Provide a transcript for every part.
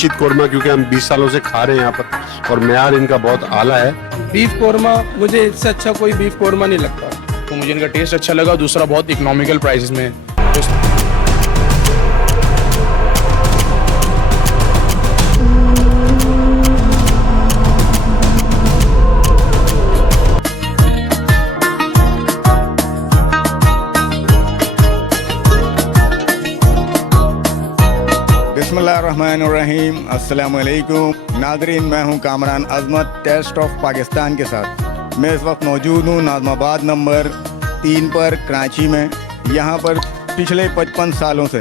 रशीद कोरमा, क्योंकि हम 20 सालों से खा रहे हैं यहाँ पर और मेयार इनका बहुत आला है। बीफ कोरमा मुझे इससे अच्छा कोई बीफ कोरमा नहीं लगता। तो मुझे इनका टेस्ट अच्छा लगा, दूसरा बहुत इकोनॉमिकल प्राइसेस में। बिस्मिल्लाहिर्रहमानिर्रहीम, अस्सलाम वालेकुम नाज़रीन, मैं हूं कामरान अज़मत टेस्ट ऑफ पाकिस्तान के साथ। मैं इस वक्त मौजूद हूं नाज़माबाद नंबर 3 पर कराची में। यहां पर पिछले 55 सालों से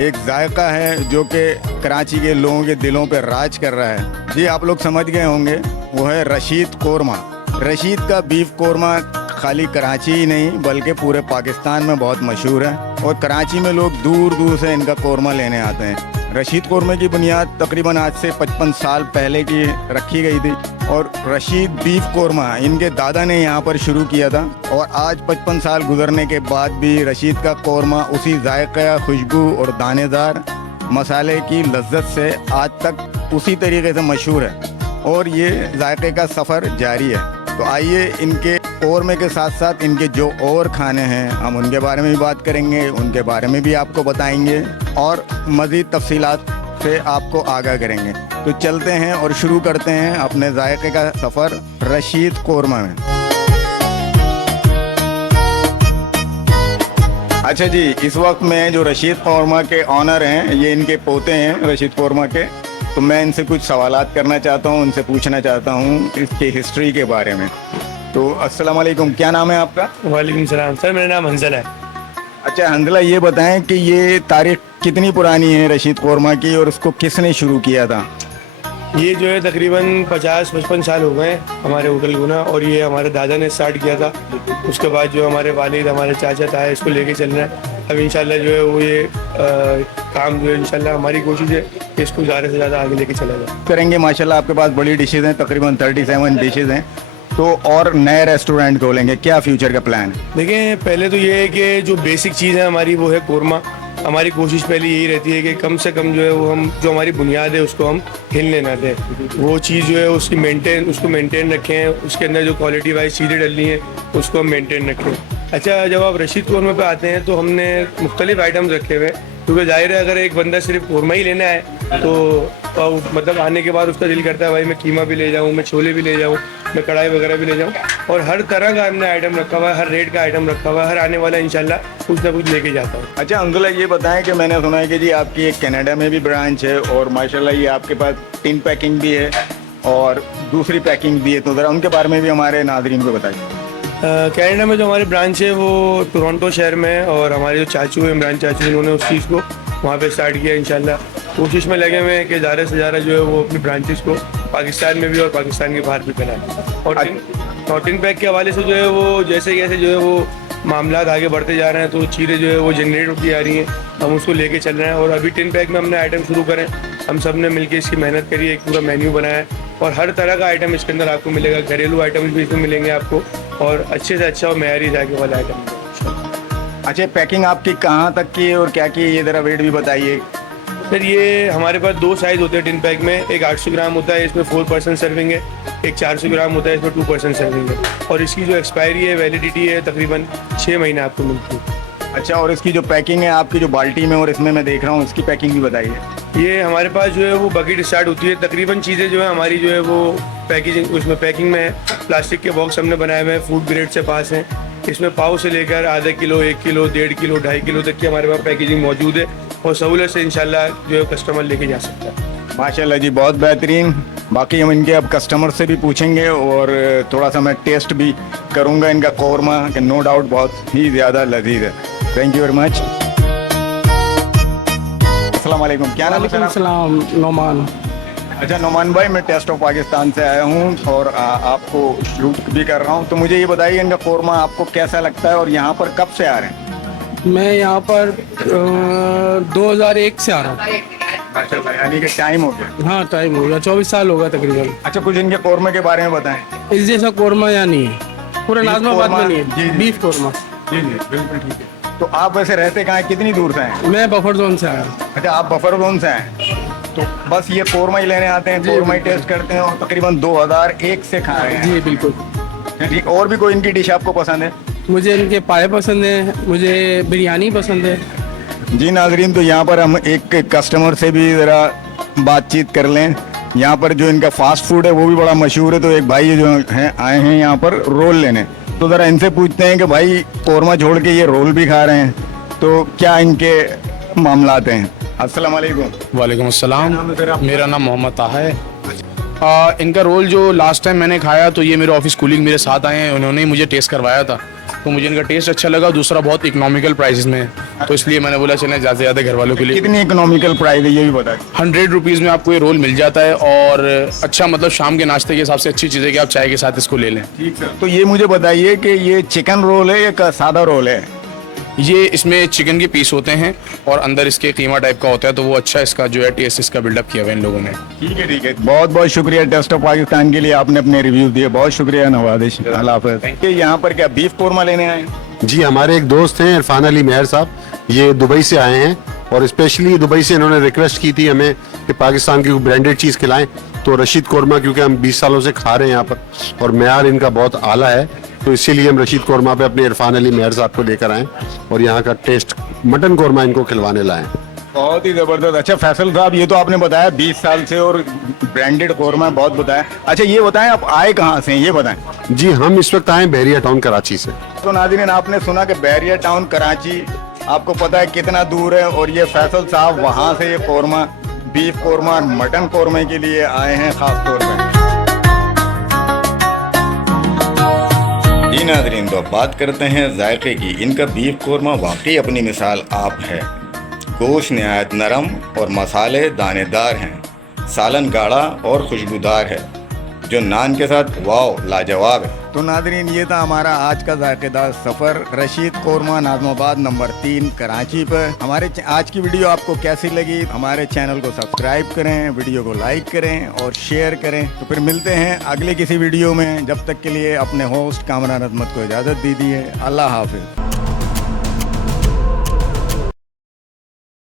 एक जायका है जो कि कराची के लोगों के दिलों पर राज कर रहा है। जी आप लोग समझ गए होंगे, वो है रशीद कोरमा। रशीद का बीफ कोरमा खाली कराची ही नहीं बल्कि पूरे पाकिस्तान में बहुत मशहूर है और कराची में लोग दूर दूर से इनका कोरमा लेने आते हैं। रशीद कोरमे की बुनियाद तकरीबन आज से 55 साल पहले की रखी गई थी और रशीद बीफ कोरमा इनके दादा ने यहाँ पर शुरू किया था और आज 55 साल गुजरने के बाद भी रशीद का कोरमा उसी जायका, खुशबू और दानेदार मसाले की लज्जत से आज तक उसी तरीके से मशहूर है और ये जायके का सफ़र जारी है। तो आइए इनके कोरमे के साथ साथ इनके जो और खाने हैं हम उनके बारे में भी बात करेंगे, उनके बारे में भी आपको बताएंगे और मज़ीद तफसीलात से आपको आगाह करेंगे। तो चलते हैं और शुरू करते हैं अपने जायके का सफ़र रशीद कोरमा में। अच्छा जी, इस वक्त में जो रशीद कोरमा के ऑनर हैं, ये इनके पोते हैं रशीद कोरमा के। तो मैं इनसे कुछ सवालात करना चाहता हूँ, उनसे पूछना चाहता हूँ इसकी हिस्ट्री के बारे में। तो अस्सलाम वालेकुम, क्या नाम है आपका? वालेकुम सलाम सर, मेरा नाम हंजल है। अच्छा हंजला, ये बताएं कि ये तारीख कितनी पुरानी है रशीद कोरमा की और उसको किसने शुरू किया था? ये जो है तकरीबन 50-55 साल हो गए हमारे होटल को ना, और ये हमारे दादा ने स्टार्ट किया था। उसके बाद जो हमारे वालिद, हमारे चाचा था, इसको लेके चल रहे हैं। अब इंशाल्लाह जो है वो ये काम जो है इंशाल्लाह हमारी कोशिश है कि इसको ज़्यादा से ज़्यादा आगे लेके चला जाए करेंगे। माशाल्लाह आपके पास बड़ी डिशेज़ हैं, तकरीबन 37 डिशेज़ हैं। तो और नए रेस्टोरेंट खोलेंगे, क्या फ्यूचर का प्लान है? देखिए, पहले तो ये है कि जो बेसिक चीज़ है हमारी वो है कोरमा। हमारी कोशिश पहले यही रहती है कि कम से कम जो है वो हम जो हमारी बुनियाद है उसको हम हिलने ना दें। वो चीज़ जो है उसको मेंटेन रखें, उसके अंदर जो क्वालिटी वाइज चीज़ें डलनी है उसको हम मेंटेन रखें। अच्छा, जब आप रशीद कोरमा पे आते हैं तो हमने मुख्तलिफ आइटम्स रखे हुए हैं, क्योंकि जाहिर है अगर एक बंदा सिर्फ कोरमा ही लेना है तो मतलब आने के बाद उसका दिल करता है भाई मैं कीमा भी ले जाऊँ, मैं छोले भी ले जाऊँ, मैं कढ़ाई वगैरह भी ले जाऊँ। और हर तरह का हमने आइटम रखा हुआ है, हर रेट का आइटम रखा हुआ है, हर आने वाला इंशाल्लाह कुछ ना कुछ लेके जाता है। अच्छा अंजुला, ये बताएं कि मैंने सुना है कि जी आपकी एक कनाडा में भी ब्रांच है और माशाल्लाह ये आपके पास टिन पैकिंग भी है और दूसरी पैकिंग भी है, तो ज़रा उनके बारे में भी हमारे नाज़रीन को बताइए। कनाडा में जो हमारी ब्रांच है वो टोरंटो शहर में है और हमारे जो चाचू हैं, इमरान चाचू, इन्होंने उस चीज़ को वहाँ पे स्टार्ट किया। इंशाल्लाह कोशिश में लगे हुए हैं कि ज़्यादा से ज़्यादा जो है वो अपनी ब्रांचेस को पाकिस्तान में भी और पाकिस्तान के बाहर भी फैलाएं। और टिन पैक के हवाले से जो है वो जैसे जैसे जो है वो मामलात आगे बढ़ते जा रहे हैं तो चीज़ें जो है वो जनरेट होती आ रही हैं, हम उसको लेके चल रहे हैं। और अभी टिन पैक में हमने आइटम शुरू करें, हम सब ने मिलकर इसकी मेहनत करी, एक पूरा मेन्यू बनाया है और हर तरह का आइटम इसके अंदर आपको मिलेगा। घरेलू आइटम्स भी इसमें मिलेंगे आपको और अच्छे से अच्छा और मेयारी जाके वाला आइटम। अच्छा, पैकिंग आपकी कहाँ तक की है और क्या की, ये ज़रा वेट भी बताइए। सर ये हमारे पास 2 साइज़ होते हैं टिन पैक में, एक 800 ग्राम होता है, इसमें 4 पर्सन सर्विंग है, एक 400 ग्राम होता है, इसमें 2 पर्सन सर्विंग है और इसकी जो एक्सपायरी है, वैलिडिटी है, तकरीबन 6 महीने आपको मिलती है। अच्छा, और इसकी जो पैकिंग है आपकी जो बाल्टी में और इसमें मैं देख रहा हूँ, इसकी पैकिंग भी बताइए। ये हमारे पास जो है वो बकेट स्टार्ट होती है, तकरीबन चीज़ें जो है हमारी जो है वो पैकेजिंग उसमें पैकिंग में है। प्लास्टिक के बॉक्स हमने बनाए हुए हैं, फूड ग्रेड से पास हैं। इसमें पाव से लेकर आधा किलो, 1 किलो, 1.5 किलो, 2.5 किलो तक की हमारे पास पैकेजिंग मौजूद है और सहूलत से इंशाल्लाह जो है कस्टमर लेके जा सकता है। माशाल्लाह जी, बहुत बेहतरीन। बाकी हम इनके अब कस्टमर से भी पूछेंगे और थोड़ा सा मैं टेस्ट भी करूँगा इनका कोरमा, कि नो डाउट बहुत ही ज़्यादा लजीज है। Thank you very much. अस्सलाम वालेकुम, क्या नाम है? सलाम, नोमान। अच्छा नोमान भाई, मैं टेस्ट ऑफ पाकिस्तान से आया हूँ और आपको शूट भी कर रहा हूँ, तो मुझे ये बताइए इनका कोरमा आपको कैसा लगता है और यहाँ पर कब से आ रहे हैं? मैं यहाँ पर 2001 से आ रहा हूँ। अच्छा, यानी कि टाइम हो गया? हाँ, टाइम हो गया, 24 साल हो गया तकरीबन। अच्छा, कुछ इनके कोरमे के बारे में बताएं। इस जैसा कोरमा या नहीं है, पूरे नाज़माबाद में नहीं है। बीफ कोरमा। जी जी बिल्कुल ठीक है। तो आप वैसे रहते कहाँ हैं, कितनी दूर से हैं? मैं बफर जोन से आया। अच्छा, आप बफर जोन से हैं। तो बस ये कोरमा ही लेने आते हैं, कोरमा ही टेस्ट करते हैं और तकरीबन 2001 से खा रहे हैं। जी बिल्कुल। ठीक, और भी कोई इनकी डिश आपको पसंद है? मुझे इनके पाए पसंद है, मुझे बिरयानी पसंद है। जी नाजरीन, तो यहाँ पर हम एक कस्टमर से भी ज़रा बातचीत कर लें। यहाँ पर जो इनका फास्ट फूड है वो भी बड़ा मशहूर है, तो एक भाई जो हैं आए हैं यहाँ पर रोल लेने, तो ज़रा इनसे पूछते हैं कि भाई कोरमा छोड़ के ये रोल भी खा रहे हैं, तो क्या इनके मामलात हैं। अस्सलाम वालेकुम। वालेकुम अस्सलाम। मेरा नाम मोहम्मद ताहा है। इनका रोल जो लास्ट टाइम मैंने खाया तो ये मेरे ऑफिस कलीग मेरे साथ आए हैं, उन्होंने ही मुझे टेस्ट करवाया था, तो मुझे इनका टेस्ट अच्छा लगा। दूसरा बहुत इकोनॉमिकल प्राइसेस में है, तो इसलिए मैंने बोला चलें ज़्यादा से ज़्यादा घर वालों के लिए। कितनी इकोनॉमिकल प्राइस है ये भी बता दें। 100 रुपीज़ में आपको ये रोल मिल जाता है, और अच्छा मतलब शाम के नाश्ते के हिसाब से अच्छी चीज़ है कि आप चाय के साथ इसको ले लें। ठीक सर, तो ये मुझे बताइए कि ये चिकन रोल है या सादा रोल है? ये इसमें चिकन के पीस होते हैं और अंदर इसके कीमा टाइप का होता है, तो वो अच्छा इसका जो है टेस्ट इसका बिल्डअप किया हुआ है इन लोगों ने। ठीक है ठीक है, बहुत बहुत शुक्रिया टेस्ट ऑफ पाकिस्तान के लिए, आपने अपने रिव्यू दिए, बहुत शुक्रिया नवाजिश। अल्लाह हाफ़िज़। यहाँ पर क्या बीफ कोरमा लेने आए? जी, हमारे एक दोस्त हैं इरफान अली मेहर साहब, ये दुबई से आए हैं और स्पेशली दुबई से इन्होंने रिक्वेस्ट की थी हमें कि पाकिस्तान की ब्रांडेड चीज़ खिलाएं, तो रशीद कोरमा क्योंकि हम 20 सालों से खा रहे हैं यहाँ पर और मेयार इनका बहुत आला है, तो इसीलिए हम रशीद कोरमा पे अपने इरफान अली मेहर साहब को लेकर आए और यहाँ का टेस्ट मटन कोरमा इनको खिलवाने लाए। बहुत ही ज़बरदस्त। अच्छा फैसल साहब, ये तो आपने बताया 20 साल से और ब्रांडेड कोरमा बहुत बताया। अच्छा ये बताएं आप आए कहाँ से हैं, ये बताएं। जी, हम इस वक्त आए बहरिया टाउन कराची से। तो नाज़रीन, आपने सुना कि बहरिया टाउन कराची आपको पता है कितना दूर है, और ये फैसल साहब वहाँ से ये कोरमा, बीफ कोरमा और मटन कोरमे के लिए आए हैं ख़ास तौर पर। जी नाज़रीन, तो अब बात करते हैं जायके की। इनका बीफ कोरमा वाकई अपनी मिसाल आप है। गोश्त नहायत नरम और मसाले दानेदार हैं, सालन गाढ़ा और खुशबूदार है, जो नान के साथ वाव लाजवाब है। तो नादरीन, ये था हमारा आज का जायकेदार सफ़र रशीद कोरमा नाज़माबाद नंबर 3 कराची पर। हमारे आज की वीडियो आपको कैसी लगी? हमारे चैनल को सब्सक्राइब करें, वीडियो को लाइक करें और शेयर करें। तो फिर मिलते हैं अगले किसी वीडियो में, जब तक के लिए अपने होस्ट कामरान अजमत को इजाज़त दीजिए। अल्लाह हाफिज़।